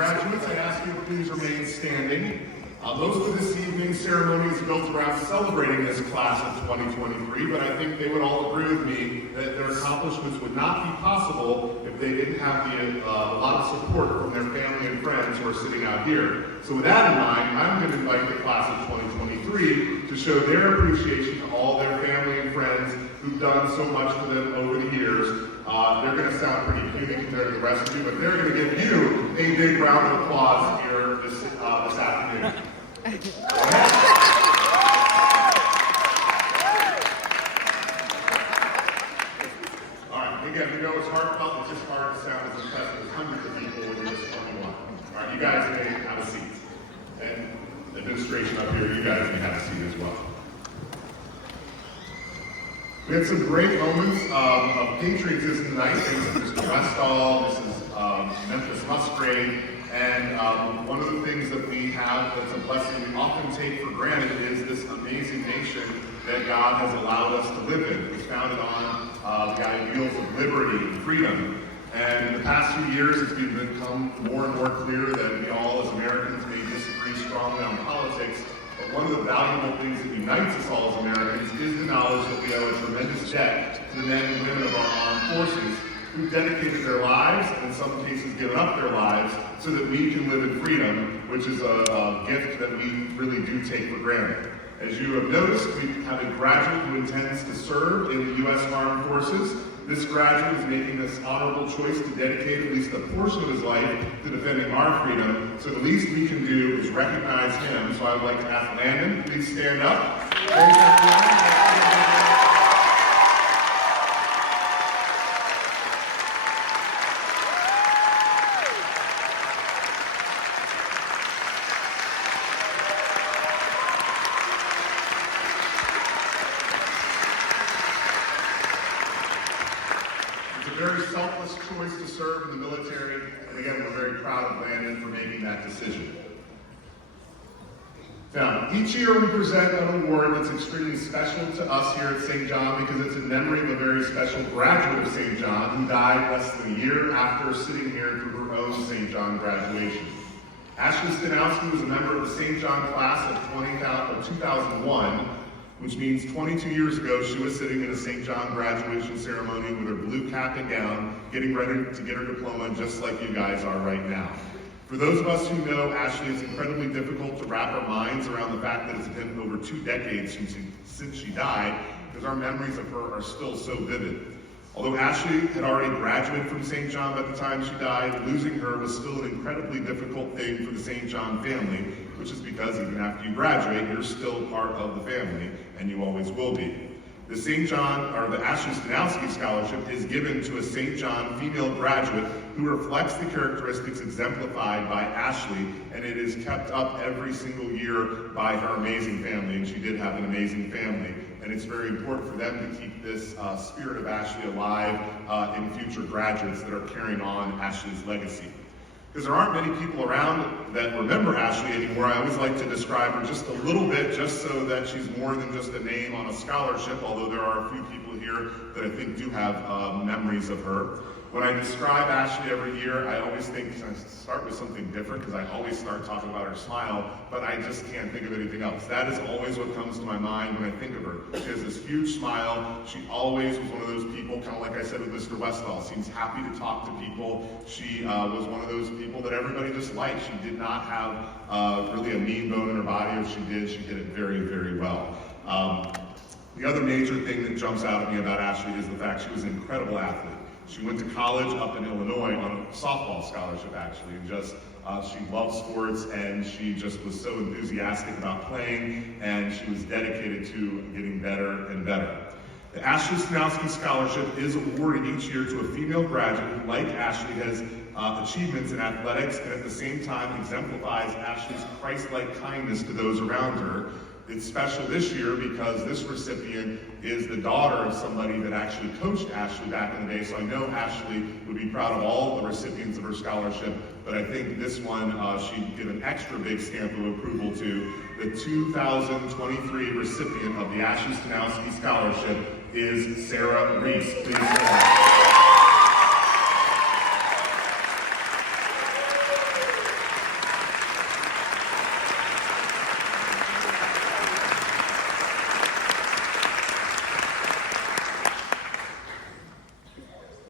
Graduates, I ask you to please remain standing. Most of this evening's ceremony is built around celebrating this class of 2023, but I think they would all agree with me that their accomplishments would not be possible if they didn't have a lot of support from their family and friends who are sitting out here. So with that in mind, I'm going to invite the class of 2023 to show their appreciation to all their family and friends who've done so much for them over the years. They're going to sound pretty puny compared to the rest of you, but they're going to give you a big round of applause here this afternoon. All right, again, we know it's heartfelt, it's just hard to sound as impressive as hundreds of people when you're just 21. All right, you guys may have a seat. And administration up here, you guys may have a seat as well. We had some great moments of patriotism tonight. Things like Mr. Westall, Mrs. Memphis Musgrave, and one of the things that we have that's a blessing we often take for granted is this amazing nation that God has allowed us to live in. It's founded on the ideals of liberty and freedom. And in the past few years, it's become more and more clear that we all as Americans may disagree strongly on politics. But one of the valuable things that unites us all as Americans is the knowledge that we owe a tremendous debt to the men and women of our armed forces who dedicated their lives, and in some cases given up their lives, so that we can live in freedom, which is a gift that we really do take for granted. As you have noticed, we have a graduate who intends to serve in the U.S. Armed Forces. This graduate is making this honorable choice to dedicate at least a portion of his life to defending our freedom. So the least we can do is recognize him. So I would like to ask Landon, please stand up. Thanks, everyone. Very selfless choice to serve in the military, and again, we're very proud of Landon for making that decision. Now, each year we present an award that's extremely special to us here at St. John because it's in memory of a very special graduate of St. John who died less than a year after sitting here through her own St. John graduation. Ashley Stanowski was a member of the St. John class of 2001, which means 22 years ago, she was sitting in a St. John graduation ceremony with her blue cap and gown, getting ready to get her diploma, just like you guys are right now. For those of us who know Ashley, it's incredibly difficult to wrap our minds around the fact that it's been over 2 decades since she died, because our memories of her are still so vivid. Although Ashley had already graduated from St. John by the time she died, losing her was still an incredibly difficult thing for the St. John family, which is because even after you graduate, you're still part of the family, and you always will be. The the Ashley Stanowski Scholarship is given to a St. John female graduate who reflects the characteristics exemplified by Ashley, and it is kept up every single year by her amazing family, and she did have an amazing family. And it's very important for them to keep this spirit of Ashley alive in future graduates that are carrying on Ashley's legacy. Because there aren't many people around that remember Ashley anymore, I always like to describe her just a little bit, just so that she's more than just a name on a scholarship, although there are a few people here that I think do have memories of her. When I describe Ashley every year, I always think I start with something different because I always start talking about her smile, but I just can't think of anything else. That is always what comes to my mind when I think of her. She has this huge smile. She always was one of those people, kind of like I said with Mr. Westall, seems happy to talk to people. She was one of those people that everybody just liked. She did not have really a mean bone in her body. If she did it very, very well. The other major thing that jumps out at me about Ashley is the fact she was an incredible athlete. She went to college up in Illinois on a softball scholarship, actually, and just she loved sports, and she just was so enthusiastic about playing, and she was dedicated to getting better and better. The Ashley Stanowski Scholarship is awarded each year to a female graduate who, like Ashley, has achievements in athletics and at the same time exemplifies Ashley's Christ-like kindness to those around her. It's special this year because this recipient is the daughter of somebody that actually coached Ashley back in the day, so I know Ashley would be proud of all of the recipients of her scholarship, but I think this one she'd give an extra big stamp of approval to. The 2023 recipient of the Ashley Stanowski Scholarship is Sarah Reese. Please stand.